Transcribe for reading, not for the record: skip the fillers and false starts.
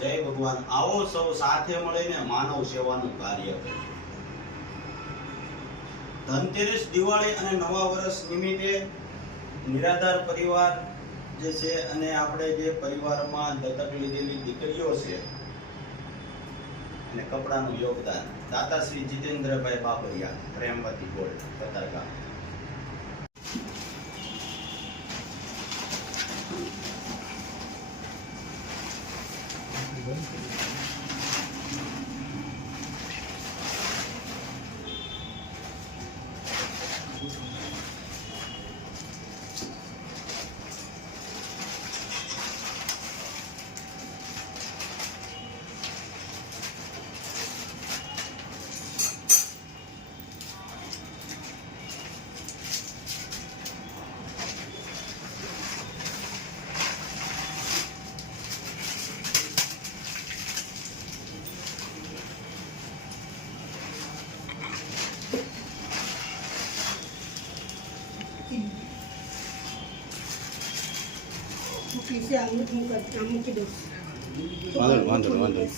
જય ભગવાન. આવો સૌ સાથે મળીને માનવ સેવાનું કાર્ય કરીએ. ધનતેરસ, દિવાળી અને નવા વર્ષ નિમિત્તે નિરાધાર પરિવાર જે છે અને આપણે જે પરિવારમાં દત્તક લીધેલી દીકરીઓ છે અને કપડાનું યોગદાન દાતા શ્રી જીતેન્દ્રભાઈ બાબરિયા, પ્રેમવતી ગોલ્ડ, કતારગામ. પીસે આમ મૂકી દઉં. વાંધો નહીં.